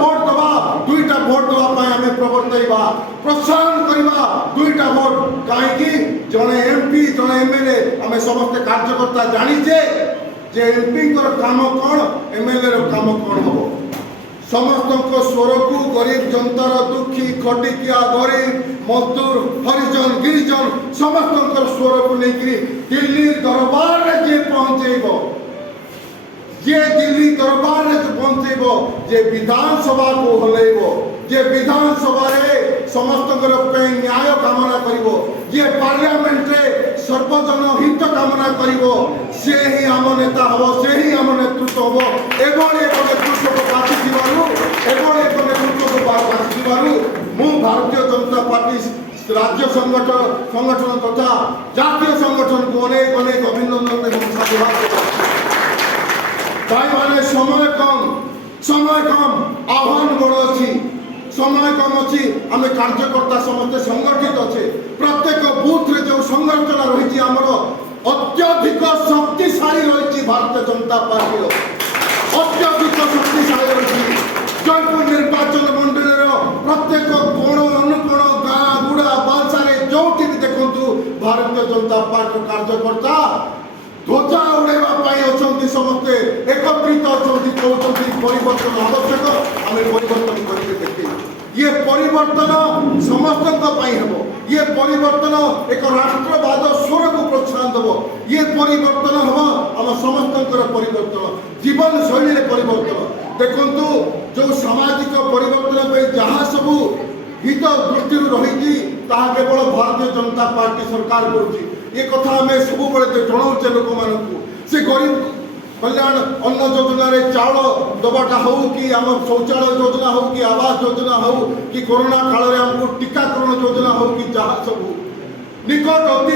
vote দেবা দুইটা vote দেওয়া পাই আমি প্রবর্তাইবা प्रोत्साहन करवा दुईटा भोट कहीं जड़े एमपी जड़े एमएलए आम समस्त कार्यकर्ता जानीचे जे एमपी काम कौन एमएलए काम कौन हम समस्त स्वर को गरीब जनतार दुखी खटिकिया गरीब मजदूर हरिजन गिरिजन समस्त स्वर को लेकर दिल्ली दरबार में जे पहुंचेब जे दिल्ली दरबार में पहुंचेब जे विधानसभा को हलैब जे विधानसभा समस्त न्याय कामना करिवो जे पार्लियामेंट रे सर्वजन हित कामना करिवो से ही आम नेता हबो से ही आम नेतृत्व हबो एवं एक नेतृत्व को बाछिथिबारु एवं एक नेतृत्व को बाछिथिबारु मु भारतीय जनता पार्टी राज्य संगठन तथा जातीय संगठन को अनेक अनेक अभिनंदन एवं साधुवाद भाई माने समय कम आह्वान बड़ अच्छी समय कम अच्छी आम कार्यकर्ता समस्त संगठित अच्छे प्रत्येक बूथ रे जो संगठन रही आमर अत्यधिक शक्तिशाली रही भारतीय जनता पार्टी अत्यधिक शक्तिशाली रही जयपुर निर्वाचन मंडल प्रत्येक कोण अनुकोण गाँ गुड़ा बालसारे जो भी देखु भारतीय जनता पार्टी कार्यकर्ता ध्वजा उड़ाई अच्छा समस्ते एकत्रित अच्छा कहते परिवर्तन आवश्यक आम परिवर्तन करके देखे ये परिवर्तन समस्त हम ये परिवर्तन एक राष्ट्रवाद स्वर को प्रोत्साहन देव ये परिवर्तन हम आम समस्त परिवर्तन जीवन शैली परिवर्तन देखु जो सामाजिक परिवर्तन जहाँ सबू हित दृष्टि रही केवल भारतीय जनता पार्टी सरकार करुच्ची ये कथा आम सब जनाऊे लोक मान से गरीब कल्याण अन्न योजना रे चाउल दबाटा हो कि आम शौचालय योजना हो कि आवास योजना हो कि कोरोना काल में आमको टीकाकरण योजना हो कि जहाँ सब निकट